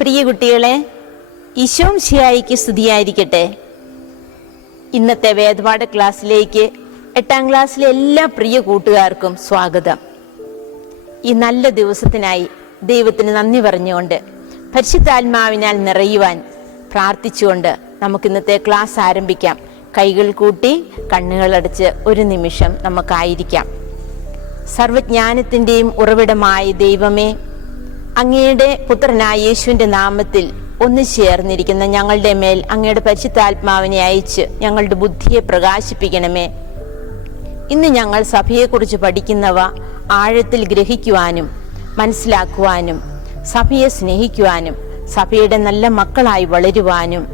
പ്രിയ കുട്ടികളെ, ഈശോ മിശിഹായിക്ക് സ്തുതിയായിരിക്കട്ടെ. ഇന്നത്തെ വേദപാഠ ക്ലാസ്സിലേക്ക് 8ാം ക്ലാസ്സിലെ എല്ലാ പ്രിയ കൂട്ടുകാർക്കും സ്വാഗതം. ഈ നല്ല ദിവസത്തിനായി ദൈവത്തിന് നന്ദി പറഞ്ഞുകൊണ്ട് പരിശുദ്ധാത്മാവിനാൽ നിറയുവാൻ പ്രാർത്ഥിച്ചുകൊണ്ട് നമുക്കിന്നത്തെ ക്ലാസ് ആരംഭിക്കാം. കൈകൾ കൂട്ടി കണ്ണുകളടച്ച് ഒരു നിമിഷം നമുക്കായിരിക്കാം. സർവജ്ഞാനത്തിൻ്റെയും ഉറവിടമായ ദൈവമേ, അങ്ങയുടെ പുത്രനായ യേശുവിൻ്റെ നാമത്തിൽ ഒന്നു ചേർന്നിരിക്കുന്ന ഞങ്ങളുടെ മേൽ അങ്ങയുടെ പരിശുദ്ധാത്മാവിനെ അയച്ച് ഞങ്ങളുടെ ബുദ്ധിയെ പ്രകാശിപ്പിക്കണമേ. ഇന്ന് ഞങ്ങൾ സഭയെക്കുറിച്ച് പഠിക്കുന്നവ ആഴത്തിൽ ഗ്രഹിക്കുവാനും മനസ്സിലാക്കുവാനും സഭയെ സ്നേഹിക്കുവാനും സഭയുടെ നല്ല മക്കളായി വളരുവാനും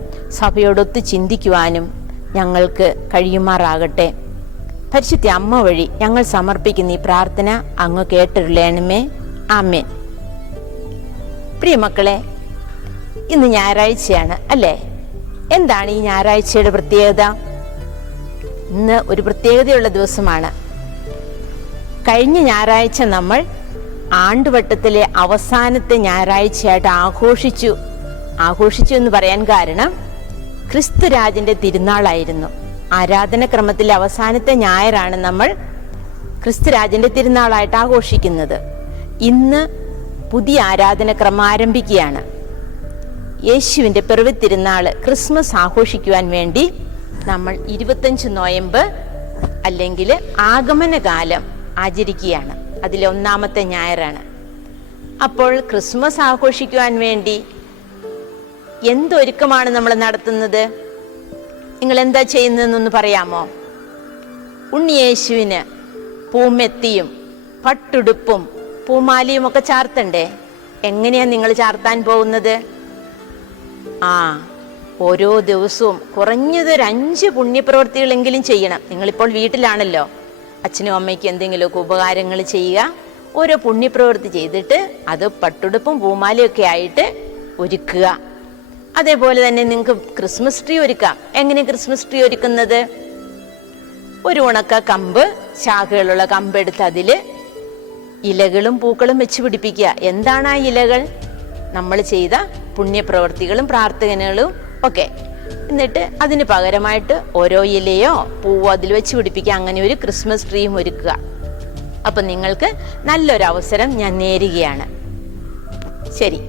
സഭയോടൊത്ത് ചിന്തിക്കുവാനും ഞങ്ങൾക്ക് കഴിയുമാറാകട്ടെ. പരിശുദ്ധ അമ്മ വഴി ഞങ്ങൾ സമർപ്പിക്കുന്ന ഈ പ്രാർത്ഥന അങ്ങ് കേട്ടിരുളേണമേ. ആമേൻ. പ്രിയ മക്കളെ, ഇന്ന് ഞായറാഴ്ചയാണ് അല്ലേ? എന്താണ് ഈ ഞായറാഴ്ചയുടെ പ്രത്യേകത? ഇന്ന് ഒരു പ്രത്യേകതയുള്ള ദിവസമാണ്. കഴിഞ്ഞ ഞായറാഴ്ച നമ്മൾ ആണ്ടുവട്ടത്തിലെ അവസാനത്തെ ഞായറാഴ്ചയായിട്ട് ആഘോഷിച്ചു എന്ന് പറയാൻ കാരണം ക്രിസ്തുരാജന്റെ തിരുനാളായിരുന്നു. ആരാധനക്രമത്തിലെ അവസാനത്തെ ഞായറാണ് നമ്മൾ ക്രിസ്തുരാജന്റെ തിരുനാളായിട്ട് ആഘോഷിക്കുന്നത്. ഇന്ന് പുതിയ ആരാധനക്രമം ആരംഭിക്കുകയാണ്. യേശുവിൻ്റെ പിറവി തിരുനാൾ ക്രിസ്മസ് ആഘോഷിക്കുവാൻ വേണ്ടി നമ്മൾ 25 നോയമ്പ് അല്ലെങ്കിൽ ആഗമനകാലം ആചരിക്കുകയാണ്. അതിലെ ഒന്നാമത്തെ ഞായറാണ്. അപ്പോൾ ക്രിസ്മസ് ആഘോഷിക്കുവാൻ വേണ്ടി എന്തൊരുക്കമാണ് നമ്മൾ നടത്തുന്നത്? നിങ്ങൾ എന്താ ചെയ്യുന്നതെന്നൊന്ന് പറയാമോ? ഉണ്ണിയേശുവിന് പൂമെത്തിയും പട്ടുടുപ്പും പൂമാലിയും ഒക്കെ ചാർത്തണ്ടേ? എങ്ങനെയാ നിങ്ങൾ ചാർത്താൻ പോകുന്നത്? ഓരോ ദിവസവും കുറഞ്ഞതൊരു 5 പുണ്യപ്രവൃത്തികളെങ്കിലും ചെയ്യണം. നിങ്ങളിപ്പോൾ വീട്ടിലാണല്ലോ. അച്ഛനും അമ്മയ്ക്കും എന്തെങ്കിലുമൊക്കെ ഉപകാരങ്ങൾ ചെയ്യുക. ഓരോ പുണ്യപ്രവൃത്തി ചെയ്തിട്ട് അത് പട്ടുടുപ്പും പൂമാലയും ഒക്കെ ആയിട്ട് ഒരുക്കുക. അതേപോലെ തന്നെ നിങ്ങൾക്ക് ക്രിസ്മസ് ട്രീ ഒരുക്കാം. എങ്ങനെ ക്രിസ്മസ് ട്രീ ഒരുക്കുന്നത്? ഒരു ഉണക്ക കമ്പ്, ശാഖകളുള്ള കമ്പെടുത്ത് അതിൽ ഇലകളും പൂക്കളും വെച്ച് പിടിപ്പിക്കുക. എന്താണ് ആ ഇലകൾ? നമ്മൾ ചെയ്ത പുണ്യപ്രവർത്തികളും പ്രാർത്ഥനകളും ഒക്കെ. എന്നിട്ട് അതിന് പകരമായിട്ട് ഓരോ ഇലയോ പൂവോ അതിൽ വെച്ച് പിടിപ്പിക്കുക. അങ്ങനെ ഒരു ക്രിസ്മസ് ട്രീയും ഒരുക്കുക. അപ്പം നിങ്ങൾക്ക് നല്ലൊരു അവസരം ഞാൻ നേരുകയാണ്. ശരി,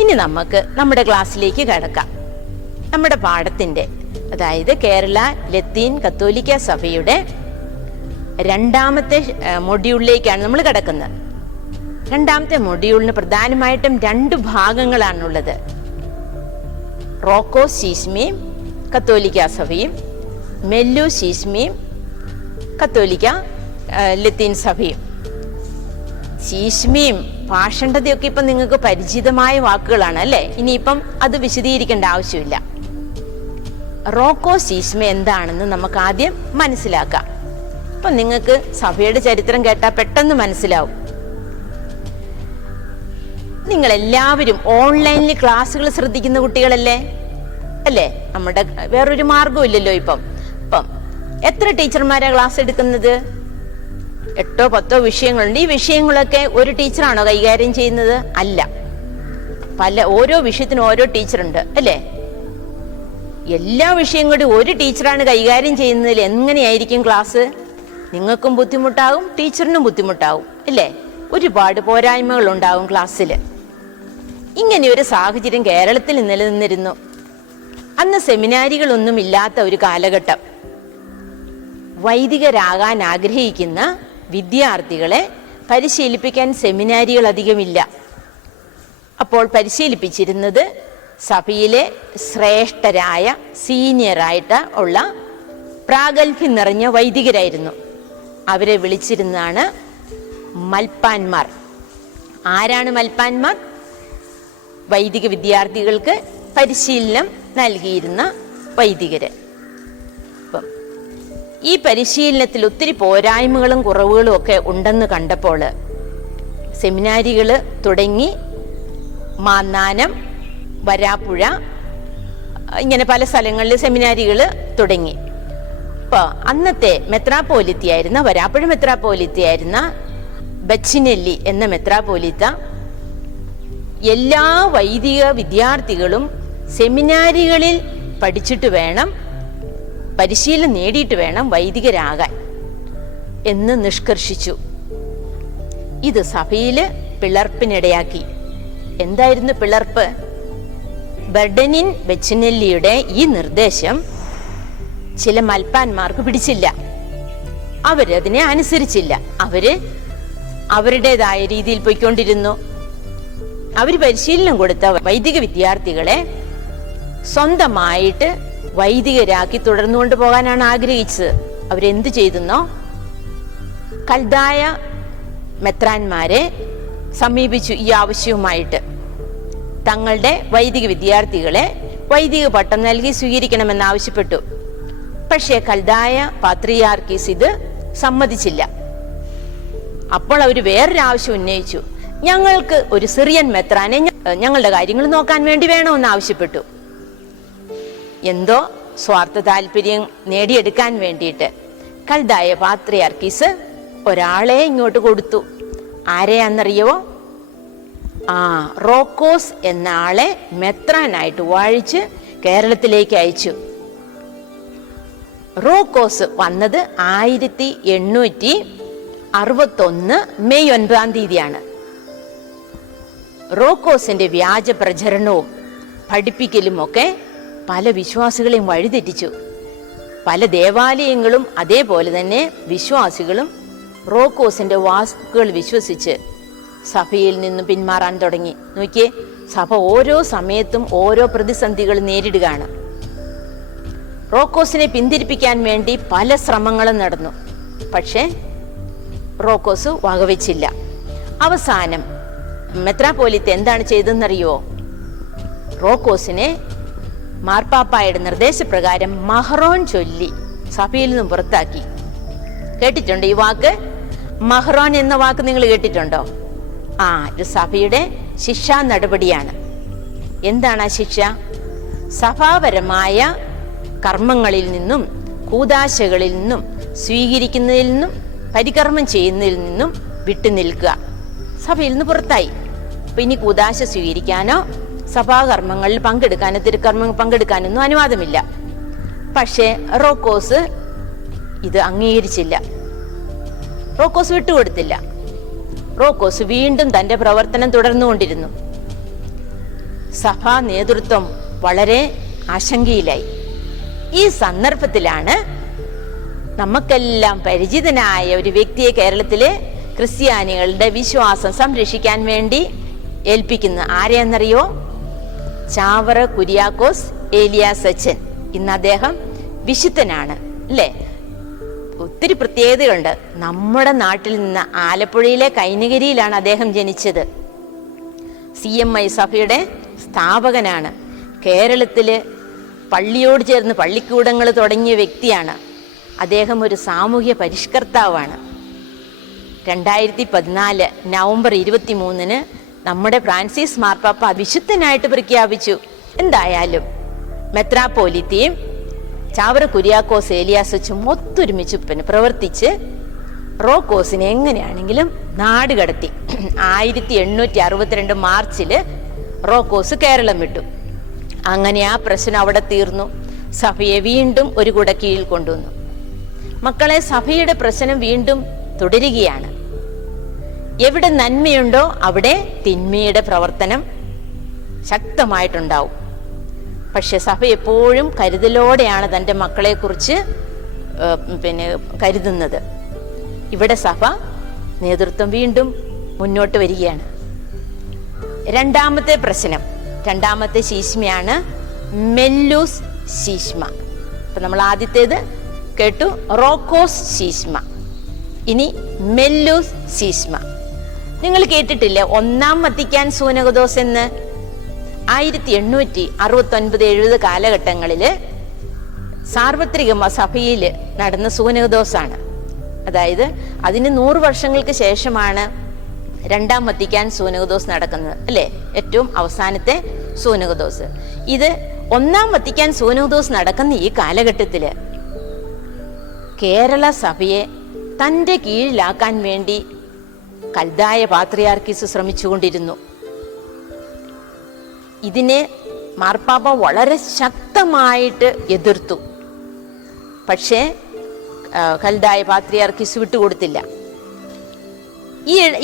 ഇനി നമുക്ക് നമ്മുടെ ക്ലാസ്സിലേക്ക് കടക്കാം. നമ്മുടെ പാഠത്തിൻ്റെ, അതായത് കേരള ലത്തീൻ കത്തോലിക്ക സഭയുടെ 2ാമത്തെ മൊഡ്യൂളിലേക്കാണ് നമ്മൾ കിടക്കുന്നത്. 2ാമത്തെ മൊഡ്യൂളിന് പ്രധാനമായിട്ടും 2 ഭാഗങ്ങളാണുള്ളത്. റോക്കോ ശീസ്മയും കത്തോലിക്ക സഭയും, മെല്ലു ശീസ്മയും കത്തോലിക്ക ലത്തീൻ സഭയും. ശീസ്മയും പാഷണ്ഡതയൊക്കെ ഇപ്പം നിങ്ങൾക്ക് പരിചിതമായ വാക്കുകളാണ് അല്ലേ? ഇനിയിപ്പം അത് വിശദീകരിക്കേണ്ട ആവശ്യമില്ല. റോക്കോ ശീസ്മ എന്താണെന്ന് നമുക്ക് ആദ്യം മനസ്സിലാക്കാം. അപ്പം നിങ്ങൾക്ക് സഭയുടെ ചരിത്രം കേട്ടാൽ പെട്ടെന്ന് മനസ്സിലാവും. നിങ്ങളെല്ലാവരും ഓൺലൈനിൽ ക്ലാസ്സുകൾ ശ്രദ്ധിക്കുന്ന കുട്ടികളല്ലേ അല്ലേ? നമ്മുടെ വേറൊരു മാർഗവും ഇല്ലല്ലോ ഇപ്പം. എത്ര ടീച്ചർമാരാ ക്ലാസ് എടുക്കുന്നത്? 8 10 വിഷയങ്ങളുണ്ട്. ഈ വിഷയങ്ങളൊക്കെ ഒരു ടീച്ചറാണോ കൈകാര്യം ചെയ്യുന്നത്? അല്ല, ഓരോ വിഷയത്തിനും ഓരോ ടീച്ചറുണ്ട് അല്ലേ? എല്ലാ വിഷയം കൂടി ഒരു ടീച്ചറാണ് കൈകാര്യം ചെയ്യുന്നതിൽ എങ്ങനെയായിരിക്കും ക്ലാസ്? നിങ്ങൾക്കും ബുദ്ധിമുട്ടാകും, ടീച്ചറിനും ബുദ്ധിമുട്ടാകും അല്ലേ? ഒരുപാട് പോരായ്മകൾ ഉണ്ടാകും ക്ലാസ്സിൽ. ഇങ്ങനെയൊരു സാഹചര്യം കേരളത്തിൽ നിലനിന്നിരുന്നു. അന്ന് സെമിനാരികളൊന്നും ഇല്ലാത്ത ഒരു കാലഘട്ടം. വൈദികരാകാൻ ആഗ്രഹിക്കുന്ന വിദ്യാർത്ഥികളെ പരിശീലിപ്പിക്കാൻ സെമിനാരികൾ അധികമില്ല. അപ്പോൾ പരിശീലിപ്പിച്ചിരുന്നത് സഭയിലെ ശ്രേഷ്ഠരായ സീനിയറായിട്ട് ഉള്ള പ്രാഗൽഭ്യം നിറഞ്ഞ വൈദികരായിരുന്നു. അവരെ വിളിച്ചിരുന്നതാണ് മൽപ്പാന്മാർ. ആരാണ് മൽപ്പാന്മാർ? വൈദിക വിദ്യാർത്ഥികൾക്ക് പരിശീലനം നൽകിയിരുന്ന വൈദികര്. ഈ പരിശീലനത്തിൽ ഒത്തിരി പോരായ്മകളും കുറവുകളും ഒക്കെ ഉണ്ടെന്ന് കണ്ടപ്പോൾ സെമിനാരികൾ തുടങ്ങി. മാന്നാനം, വരാപ്പുഴ, ഇങ്ങനെ പല സ്ഥലങ്ങളിൽ സെമിനാരികൾ തുടങ്ങി. അപ്പോൾ അന്നത്തെ മെത്രാപ്പോലിത്തയായിരുന്ന, വരാപ്പുഴ മെത്രാപ്പോലിത്തയായിരുന്ന ബച്ചിനെല്ലി എന്ന മെത്രാപ്പോലിത്ത എല്ലാ വൈദിക വിദ്യാർത്ഥികളും സെമിനാരികളിൽ പഠിച്ചിട്ട് വേണം, പരിശീലനം നേടിയിട്ട് വേണം വൈദികരാകാൻ എന്ന് നിഷ്കർഷിച്ചു. ഇത് സഭയിൽ പിളർപ്പിനിടയാക്കി. എന്തായിരുന്നു പിളർപ്പ്? ബർഡനിൻ ബെച്ചിനെല്ലിയുടെ ഈ നിർദ്ദേശം ചില മൽപ്പാന്മാർക്ക് പിടിച്ചില്ല. അവരതിനെ അനുസരിച്ചില്ല. അവരുടേതായ രീതിയിൽ പോയിക്കൊണ്ടിരുന്നു. അവർ പരിശീലനം കൊടുത്ത വൈദിക വിദ്യാർത്ഥികളെ സ്വന്തമായിട്ട് വൈദികരാക്കി തുടർന്നുകൊണ്ട് പോകാനാണ് ആഗ്രഹിച്ചത്. അവരെന്ത് ചെയ്തെന്നോ, കൽദായ മെത്രാന്മാരെ സമീപിച്ചു ഈ ആവശ്യവുമായിട്ട്. തങ്ങളുടെ വൈദിക വിദ്യാർത്ഥികളെ വൈദിക പട്ടം നൽകി സ്വീകരിക്കണമെന്ന് ആവശ്യപ്പെട്ടു. പക്ഷേ കൽദായ പാത്രിയാർക്കീസ് ഇത് സമ്മതിച്ചില്ല. അപ്പോൾ അവർ വേറൊരു ആവശ്യം ഉന്നയിച്ചു. ഞങ്ങൾക്ക് ഒരു സിറിയൻ മെത്രാനെ ഞങ്ങളുടെ കാര്യങ്ങൾ നോക്കാൻ വേണ്ടി വേണമെന്ന് ആവശ്യപ്പെട്ടു. എന്തോ സ്വാർത്ഥ താല്പര്യം നേടിയെടുക്കാൻ വേണ്ടിയിട്ട് കൽദായ പാത്രിയാർക്കീസ് ഒരാളെ ഇങ്ങോട്ട് കൊടുത്തു. ആരെയാണെന്നറിയോ? റോക്കോസ് എന്ന ആളെ മെത്രാനായിട്ട് വാഴിച്ച് കേരളത്തിലേക്ക് അയച്ചു. റോക്കോസ് വന്നത് 1861 മെയ് 9 റോക്കോസിന്റെ വ്യാജ പ്രചരണവും പഠിപ്പിക്കലും ഒക്കെ പല വിശ്വാസികളെയും വഴിതെറ്റിച്ചു. പല ദേവാലയങ്ങളും അതേപോലെ തന്നെ വിശ്വാസികളും റോക്കോസിന്റെ വാക്കുകൾ വിശ്വസിച്ച് സഭയിൽ നിന്ന് പിന്മാറാൻ തുടങ്ങി. നോക്കിയേ, സഭ ഓരോ സമയത്തും ഓരോ പ്രതിസന്ധികൾ നേരിടുകയാണ്. റോക്കോസിനെ പിന്തിരിപ്പിക്കാൻ വേണ്ടി പല ശ്രമങ്ങളും നടന്നു. പക്ഷേ റോക്കോസ് വകവെച്ചില്ല. അവസാനം മെത്രാപ്പോലിത്ത എന്താണ് ചെയ്തതെന്നറിയോ? റോക്കോസിനെ മാർപ്പാപ്പായുടെ നിർദ്ദേശപ്രകാരം മഹ്റോൻ ചൊല്ലി സഭയിൽ നിന്നും പുറത്താക്കി. കേട്ടിട്ടുണ്ടോ ഈ വാക്ക്? മഹ്റോൻ എന്ന വാക്ക് നിങ്ങൾ കേട്ടിട്ടുണ്ടോ? ഇത് സഭയുടെ ശിക്ഷാ നടപടിയാണ്. എന്താണ് ആ ശിക്ഷ? സഭാപരമായ കർമ്മങ്ങളിൽ നിന്നും കൂദാശകളിൽ നിന്നും സ്വീകരിക്കുന്നതിൽ നിന്നും പരികർമ്മം ചെയ്യുന്നതിൽ നിന്നും വിട്ടുനിൽക്കുക. സഭയിൽ നിന്ന് പുറത്തായി. അപ്പൊ ഇനി കൂദാശ സ്വീകരിക്കാനോ സഭാകർമ്മങ്ങളിൽ പങ്കെടുക്കാനോ തിരുക്കർമ്മങ്ങൾ പങ്കെടുക്കാനൊന്നും അനുവാദമില്ല. പക്ഷേ റോക്കോസ് ഇത് അംഗീകരിച്ചില്ല. റോക്കോസ് വിട്ടുകൊടുത്തില്ല. റോക്കോസ് വീണ്ടും തന്റെ പ്രവർത്തനം തുടർന്നുകൊണ്ടിരുന്നു. സഭാ നേതൃത്വം വളരെ ആശങ്കയിലായി. ഈ സന്ദർഭത്തിലാണ് നമുക്കെല്ലാം പരിചിതനായ ഒരു വ്യക്തിയെ കേരളത്തിലെ ക്രിസ്ത്യാനികളുടെ വിശ്വാസം സംരക്ഷിക്കാൻ വേണ്ടി ഏൽപ്പിക്കുന്നു. ആരെയെന്നറിയോ? ചാവറ കുര്യാക്കോസ് ഏലിയാസ് അച്ഛൻ. ഇന്ന് അദ്ദേഹം വിശുദ്ധനാണ് അല്ലേ? ഒത്തിരി പ്രത്യേകതകളുണ്ട്. നമ്മുടെ നാട്ടിൽ നിന്ന് ആലപ്പുഴയിലെ കൈനകരിയിലാണ് അദ്ദേഹം ജനിച്ചത്. CMI സഭയുടെ സ്ഥാപകനാണ്. കേരളത്തില് പള്ളിയോട് ചേർന്ന് പള്ളിക്കൂടങ്ങൾ തുടങ്ങിയ വ്യക്തിയാണ്. അദ്ദേഹം ഒരു സാമൂഹ്യ പരിഷ്കർത്താവാണ്. 2014 നവംബർ 23 നമ്മുടെ ഫ്രാൻസിസ് മാർപ്പാപ്പ വിശുദ്ധനായിട്ട് പ്രഖ്യാപിച്ചു. എന്തായാലും മെത്രാപ്പോലിത്തയും ചാവറ കുര്യാക്കോസ് ഏലിയാസ് അച്ഛനും ഒത്തൊരുമിച്ച് പ്രവർത്തിച്ച് റോക്കോസിനെ എങ്ങനെയാണെങ്കിലും നാട് കടത്തി. 1862 മാർച്ചില് റോക്കോസ് കേരളം വിട്ടു. അങ്ങനെ ആ പ്രശ്നം അവിടെ തീർന്നു. സഭയെ വീണ്ടും ഒരു കുടക്കീഴിൽ കൊണ്ടുവന്നു. മക്കളെ, സഭയുടെ പ്രശ്നം വീണ്ടും തുടരുകയാണ്. എവിടെ നന്മയുണ്ടോ അവിടെ തിന്മയുടെ പ്രവർത്തനം ശക്തമായിട്ടുണ്ടാവും. പക്ഷെ സഭ എപ്പോഴും കരുതലോടെയാണ് തൻ്റെ മക്കളെ കുറിച്ച് കരുതുന്നത്. ഇവിടെ സഭ നേതൃത്വം വീണ്ടും മുന്നോട്ട് വരികയാണ്. രണ്ടാമത്തെ പ്രശ്നം, രണ്ടാമത്തെ ശീശ്മയാണ് മെല്ലൂസ് ശീശ്മ. അപ്പൊ നമ്മൾ ആദ്യത്തേത് കേട്ടു, റോക്കോസ് ശീശ്മ. ഇനി മെല്ലൂസ് ശീശ്മ. നിങ്ങൾ കേട്ടിട്ടില്ലേ ഒന്നാം വത്തിക്കാൻ സൂനകദോസ് എന്ന്? 1869-70 കാലഘട്ടങ്ങളില് സാർവത്രിക സഭയിൽ നടന്ന സൂനകദോസാണ്. അതായത് അതിന് 100 വർഷങ്ങൾക്ക് ശേഷമാണ് രണ്ടാം വത്തിക്കാൻ സൂനകദോസ് നടക്കുന്നത് അല്ലേ? ഏറ്റവും അവസാനത്തെ സൂനകദോസ്. ഇത് ഒന്നാം വത്തിക്കാൻ സൂനകദോസ് നടക്കുന്ന ഈ കാലഘട്ടത്തില് കേരള സഭയെ തൻ്റെ കീഴിലാക്കാൻ വേണ്ടി കൽദായ പാത്രിയാർക്കീസ് ശ്രമിച്ചുകൊണ്ടിരുന്നു. ഇതിനെ മാർപ്പാപ്പ വളരെ ശക്തമായിട്ട് എതിർത്തു. പക്ഷേ കൽദായ പാത്രിയാർക്കീസ് വിട്ടുകൊടുത്തില്ല.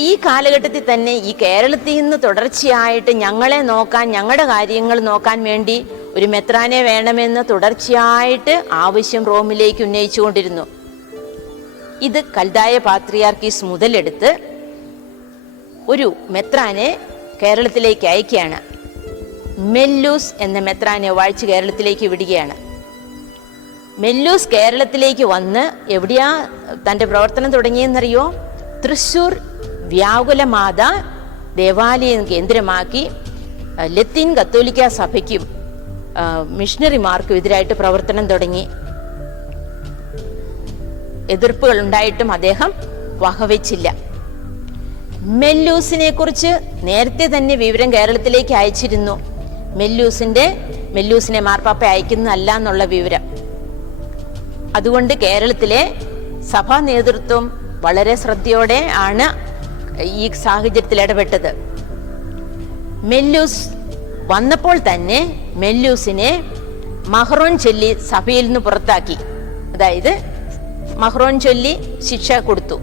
ഈ കാലഘട്ടത്തിൽ തന്നെ ഈ കേരളത്തിൽ നിന്ന് തുടർച്ചയായിട്ട് ഞങ്ങളെ നോക്കാൻ, ഞങ്ങളുടെ കാര്യങ്ങൾ നോക്കാൻ വേണ്ടി ഒരു മെത്രാനെ വേണമെന്ന് തുടർച്ചയായിട്ട് ആവശ്യം റോമിലേക്ക് ഉന്നയിച്ചുകൊണ്ടിരുന്നു. ഇത് കൽദായ പാത്രിയാർക്കീസ് മുതലെടുത്ത് ഒരു മെത്രാനെ കേരളത്തിലേക്ക് അയക്കുകയാണ്. മെല്ലൂസ് എന്ന മെത്രാനെ വാഴിച്ച് കേരളത്തിലേക്ക് വിടുകയാണ്. മെല്ലൂസ് കേരളത്തിലേക്ക് വന്ന് എവിടെയാ തൻ്റെ പ്രവർത്തനം തുടങ്ങിയെന്നറിയോ? തൃശ്ശൂർ വ്യാകുലമാത ദേവാലയം കേന്ദ്രമാക്കി ലത്തീൻ കത്തോലിക്ക സഭയ്ക്കും മിഷണറിമാർക്കും എതിരായിട്ട് പ്രവർത്തനം തുടങ്ങി. എതിർപ്പുകൾ ഉണ്ടായിട്ടും അദ്ദേഹം വകവെച്ചില്ല. മെല്ലൂസിനെ കുറിച്ച് നേരത്തെ തന്നെ വിവരം കേരളത്തിലേക്ക് അയച്ചിരുന്നു. മെല്ലൂസിനെ മാർപ്പാപ്പ അയക്കുന്നതല്ല എന്നുള്ള വിവരം. അതുകൊണ്ട് കേരളത്തിലെ സഭാ നേതൃത്വം വളരെ ശ്രദ്ധയോടെ ആണ് ഈ സാഹചര്യത്തിൽ ഇടപെട്ടത്. മെല്ലൂസ് വന്നപ്പോൾ തന്നെ മെല്ലൂസിനെ മഹ്റോൻ ചൊല്ലി സഭയിൽ നിന്ന് പുറത്താക്കി. അതായത് മഹ്റോൻ ചൊല്ലി ശിക്ഷ കൊടുത്തു.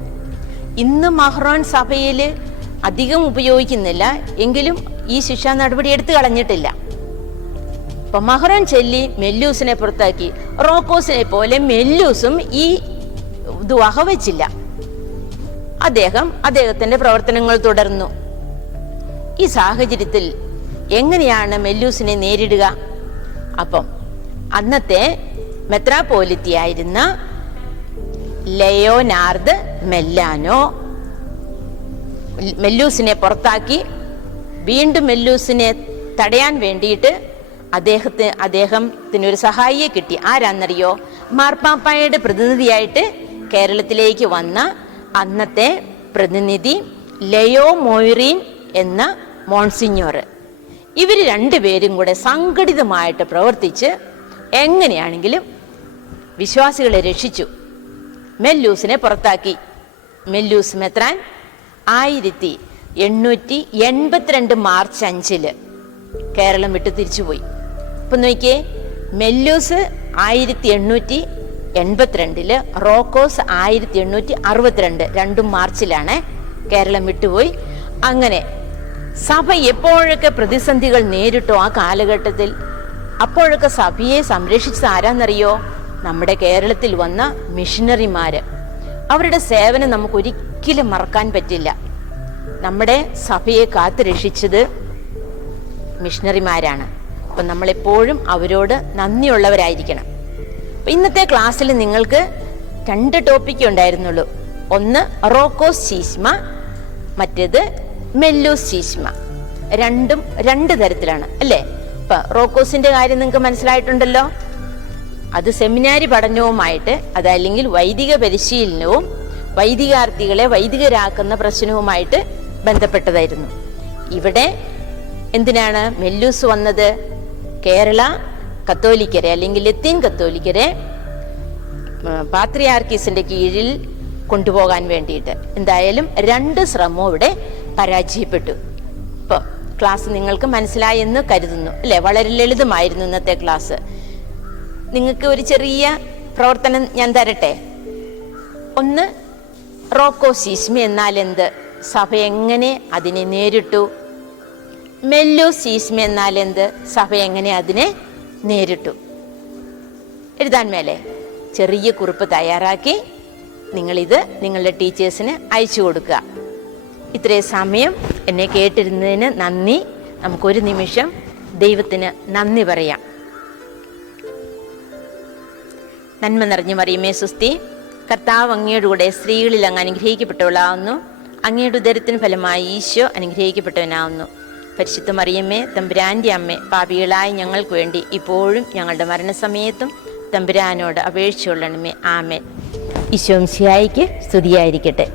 ഇന്ന് മഹ്റോൻ സഭയിൽ അധികം ഉപയോഗിക്കുന്നില്ല, എങ്കിലും ഈ ശിക്ഷാ നടപടി എടുത്തു കളഞ്ഞിട്ടില്ല. അപ്പൊ മഹ്റോൻ ചൊല്ലി മെല്ലൂസിനെ പുറത്താക്കി. റോക്കോസിനെ പോലെ മെല്ലൂസും ഈ ഇത് വകവെച്ചില്ല. അദ്ദേഹത്തിന്റെ പ്രവർത്തനങ്ങൾ തുടർന്നു. ഈ സാഹചര്യത്തിൽ എങ്ങനെയാണ് മെല്ലൂസിനെ നേരിടുക? അപ്പം അന്നത്തെ മെത്രാപ്പോലിത്തയായിരുന്ന ലയോനാർഡ് മെല്ലാനോ മെല്ലൂസിനെ പുറത്താക്കി. വീണ്ടും മെല്ലൂസിനെ തടയാൻ വേണ്ടിയിട്ട് അദ്ദേഹത്തിന് ഒരു സഹായിയെ കിട്ടി. ആരാന്നറിയോ? മാർപ്പാപ്പായുടെ പ്രതിനിധിയായിട്ട് കേരളത്തിലേക്ക് വന്ന അന്നത്തെ പ്രതിനിധി ലയോ മൊയ്റീൻ എന്ന മോൺസിഞ്ഞോർ. ഇവർ രണ്ടുപേരും കൂടെ സംഘടിതമായിട്ട് പ്രവർത്തിച്ച് എങ്ങനെയാണെങ്കിലും വിശ്വാസികളെ രക്ഷിച്ചു. മെല്ലൂസിനെ പുറത്താക്കി. മെല്ലൂസ് മെത്രാൻ 1882 മാർച്ച് 5 കേരളം വിട്ട് തിരിച്ചുപോയി. ഇപ്പൊ നോക്കിയേ, മെല്ലൂസ് 1882, റോക്കോസ് 1862, രണ്ടും മാർച്ചിലാണ് കേരളം വിട്ടുപോയി. അങ്ങനെ സഭ എപ്പോഴൊക്കെ പ്രതിസന്ധികൾ നേരിട്ടോ ആ കാലഘട്ടത്തിൽ, അപ്പോഴൊക്കെ സഭയെ സംരക്ഷിച്ചത് ആരാന്നറിയോ? നമ്മുടെ കേരളത്തിൽ വന്ന മിഷണറിമാര്. അവരുടെ സേവനം നമുക്ക് ഒരിക്കലും മറക്കാൻ പറ്റില്ല. നമ്മുടെ സഭയെ കാത്തു രക്ഷിച്ചത് മിഷണറിമാരാണ്. അപ്പം നമ്മളെപ്പോഴും അവരോട് നന്ദിയുള്ളവരായിരിക്കണം. അപ്പം ഇന്നത്തെ ക്ലാസ്സിൽ നിങ്ങൾക്ക് 2 ടോപ്പിക്ക് ഉണ്ടായിരുന്നുള്ളൂ. ഒന്ന് റോക്കോസ് ചീസ്മ, മറ്റേത് മെല്ലൂസ് ചീസ്മ. രണ്ടും 2 തരത്തിലാണ് അല്ലേ? ഇപ്പം റോക്കോസിന്റെ കാര്യം നിങ്ങൾക്ക് മനസ്സിലായിട്ടുണ്ടല്ലോ. അത് സെമിനാരി പഠനവുമായിട്ട്, അതല്ലെങ്കിൽ വൈദിക പരിശീലനവും വൈദികാർത്ഥികളെ വൈദികരാക്കുന്ന പ്രശ്നവുമായിട്ട് ബന്ധപ്പെട്ടതായിരുന്നു. ഇവിടെ എന്തിനാണ് മെല്ലൂസ് വന്നത്? കേരള കത്തോലിക്കരെ അല്ലെങ്കിൽ ലത്തീൻ കത്തോലിക്കരെ പാത്രിയാർക്കീസിന്റെ കീഴിൽ കൊണ്ടുപോകാൻ വേണ്ടിയിട്ട്. എന്തായാലും 2 ശ്രമവും ഇവിടെ പരാജയപ്പെട്ടു. ഇപ്പം ക്ലാസ് നിങ്ങൾക്ക് മനസ്സിലായി എന്ന് കരുതുന്നു അല്ലേ? വളരെ ലളിതമായിരുന്നു ഇന്നത്തെ ക്ലാസ്. നിങ്ങൾക്ക് ഒരു ചെറിയ പ്രവർത്തനം ഞാൻ തരട്ടെ. ഒന്ന്, റോക്കോസീസ്മ എന്നാൽ എന്ത്? സഭ എങ്ങനെ അതിനെ നേരിട്ടു? മെല്ലൂസീസ്മ എന്നാൽ എന്ത്? സഭ എങ്ങനെ അതിനെ നേരിട്ടു? എഴുതാൻ മേലെ ചെറിയ കുറിപ്പ് തയ്യാറാക്കി നിങ്ങളിത് നിങ്ങളുടെ ടീച്ചേഴ്സിന് അയച്ചു കൊടുക്കുക. ഇത്രയും സമയം എന്നെ കേട്ടിരുന്നതിന് നന്ദി. നമുക്കൊരു നിമിഷം ദൈവത്തിന് നന്ദി പറയാം. നന്മ നിറഞ്ഞു മറിയമേ സുസ്തി, കർത്താവ് അങ്ങയുടെ കൂടെ സ്ത്രീകളിൽ അങ്ങ് അനുഗ്രഹിക്കപ്പെട്ടവളാവുന്നു. അങ്ങയുടെ ഉദരത്തിന് ഫലമായി ഈശോ അനുഗ്രഹിക്കപ്പെട്ടവനാവുന്നു. പരിശുദ്ധ മറിയമ്മേ, തമ്പുരാൻ്റെ അമ്മേ, പാപികളായ ഞങ്ങൾക്ക് വേണ്ടി ഇപ്പോഴും ഞങ്ങളുടെ മരണസമയത്തും തമ്പുരാനോട് അപേക്ഷിച്ചുകൊള്ളണമേ. ആമേൻ. ഈശോ മിശിഹായിക്ക് സ്തുതിയായിരിക്കട്ടെ.